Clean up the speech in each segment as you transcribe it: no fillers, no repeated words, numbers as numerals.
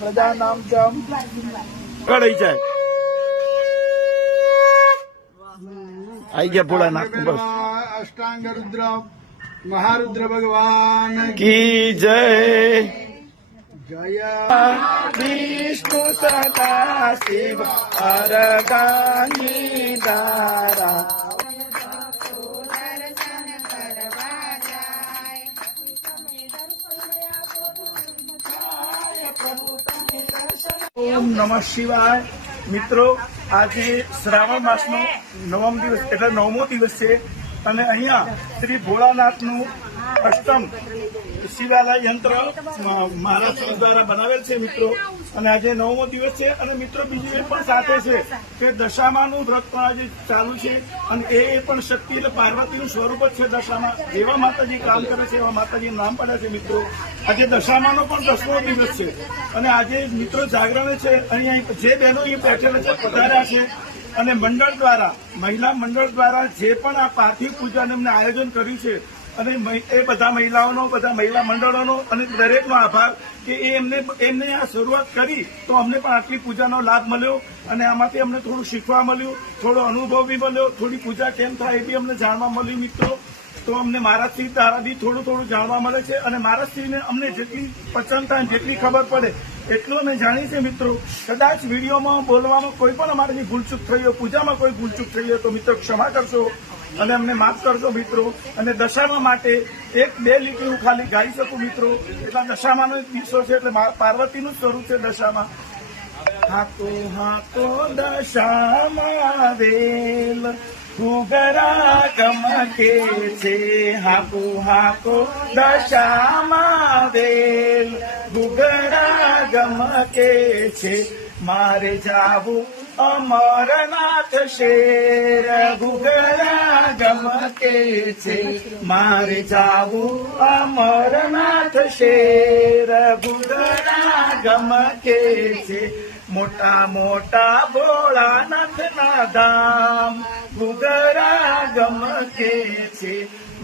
પ્રજાનામ કડાઈ જાય आई गया भोलानाथ बस अष्टांग रुद्र महारुद्र भगवान की जय जय विष्णु सदा शिव अरगानी दारा ओम नमः शिवाय। મિત્રો આજે શ્રાવણ માસનો નવમ દિવસ એટલે 9મો દિવસ છે અને અહીંયા શ્રી ભોળાનાથનું અષ્ટમ શિવાલય યંત્ર મહારાષ્ટ્ર દ્વારા બનાવેલ છે મિત્રો અને આજે 9મો દિવસ છે અને મિત્રો બીજું એ પણ સાથે છે કે દશામાનું વ્રત પણ આજે ચાલુ છે અને એ પણ શક્તિ એટલે પાર્વતીનું સ્વરૂપ જ છે દશામાં જેવા માતાજી કામ કરે છે એવા માતાજીનું નામ પડ્યા છે મિત્રો આજે દશામાનો પણ 10મો દિવસ છે અને આજે મિત્રો જાગરણ છે અહીંયા જે બહેનો અહીં બેઠેલા છે પધાર્યા છે અને મંડળ દ્વારા મહિલા મંડળ દ્વારા જે પણ આ પાર્થિવ પૂજાનું એમને આયોજન કર્યું છે અને એ બધા મહિલાઓનો બધા મહિલા મંડળોનો અને દરેકનો આભાર કે એમને આ શરૂઆત કરી તો અમને પણ આટલી પૂજાનો લાભ મળ્યો અને આમાંથી અમને થોડું શીખવા મળ્યું, થોડો અનુભવ બી મળ્યો, થોડી પૂજા કેમ થાય એ બી અમને જાણવા મળ્યું મિત્રો। તો અમને મહારાજશ્રી તારાથી થોડું જાણવા મળે છે અને મહારાજશ્રીને અમને જેટલી પસંદ થાય જેટલી ખબર પડે એટલું અમે જાણીએ છીએ મિત્રો। કદાચ વિડીયોમાં બોલવામાં કોઈ પણ અમારાથી ભૂલચૂક થઈ હોય, પૂજામાં કોઈ ભૂલચૂક થઈ હોય તો મિત્રો ક્ષમા કરશો અને અમને માફ કરજો મિત્રો। અને દશામા માટે 1-2 લીટી હું ખાલી ગાઈ શકું મિત્રો, એટલા દશામાનો દિવસો છે એટલે પાર્વતીનું સ્વરૂપ છે દશામાં। હાથો હાથો દશામાં વેલ ઘૂઘરા ગમકે છે, હાથો હાથો દશામાં વેલ ઘૂઘરા ગમકે છે, મારે જાવું અમરનાથ શેર ઘૂઘરા ગમકે છે, મારે જાવું અમરનાથ શેર ઘૂઘરા ગમકે છે, મોટા મોટા ભોળાનાથના ધામ ઘૂઘરા ગમકે છે,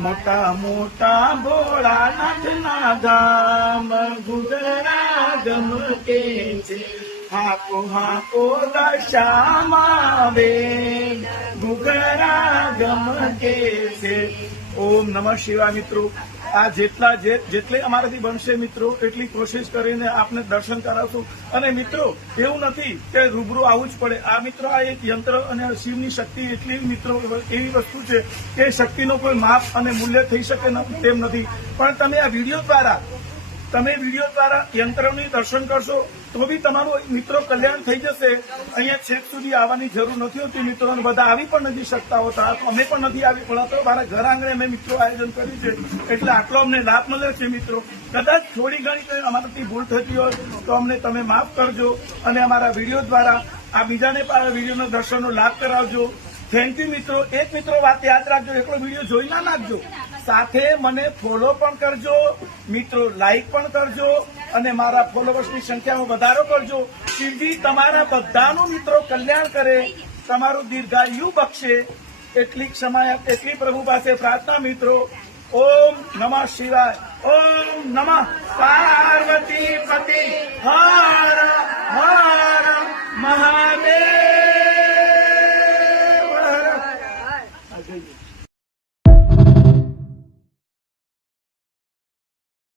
મોટા મોટા ભોળાનાથના ધામ ઘૂઘરા ગમકે છે, હાકો હાકો દશામાં વેલ ઘૂઘરા ગમકે છે। ઓમ નમઃ શિવાય મિત્રો। આ જેટલે અમારાથી બનશે મિત્રો એટલી કોશિશ કરીને આપને દર્શન કરાવશું। અને મિત્રો એવું નથી કે રૂબરૂ આવવું જ પડે, આ મિત્રો આ એક યંત્ર અને શિવની શક્તિ એટલી મિત્રો એવી વસ્તુ છે કે શક્તિનો કોઈ માપ અને મૂલ્ય થઈ શકે તેમ નથી, પણ તમે આ વિડીયો દ્વારા યંત્રની દર્શન કરશો તો બી તમારું મિત્રો કલ્યાણ થઈ જશે। અહીંયા છેક સુધી આવવાની જરૂર નથી હોતી મિત્રો, અને બધા આવી પણ નથી શકતા હોતા, તો અમે પણ નથી આવી પડતા, મારા ઘર આંગણે અમે મિત્રો આયોજન કર્યું છે એટલે આટલો અમને લાભ મળે છે મિત્રો। કદાચ થોડી ઘણી અમારાથી ભૂલ થતી હોય તો અમને તમે માફ કરજો અને અમારા વિડીયો દ્વારા આ બીજાને પણ વિડીયોનો દર્શનનો લાભ કરાવજો। થેન્ક યુ મિત્રો। એક મિત્રો વાત યાદ રાખજો, એકલો વિડીયો જોઈ ના નાખજો, સાથે મને ફોલો પણ કરજો મિત્રો, લાઈક પણ કરજો અને મારા ફોલોવર્સની સંખ્યામાં વધારો કરજો। શિવજી તમારા બધાનું મિત્રો કલ્યાણ કરે, તમારું દીર્ઘાયુ બક્ષે એટલી પ્રભુ પાસે પ્રાર્થના મિત્રો। ઓમ નમઃ શિવાય। ઓમ નમઃ પાર્વતી પતિ હર હર મહાદેવ।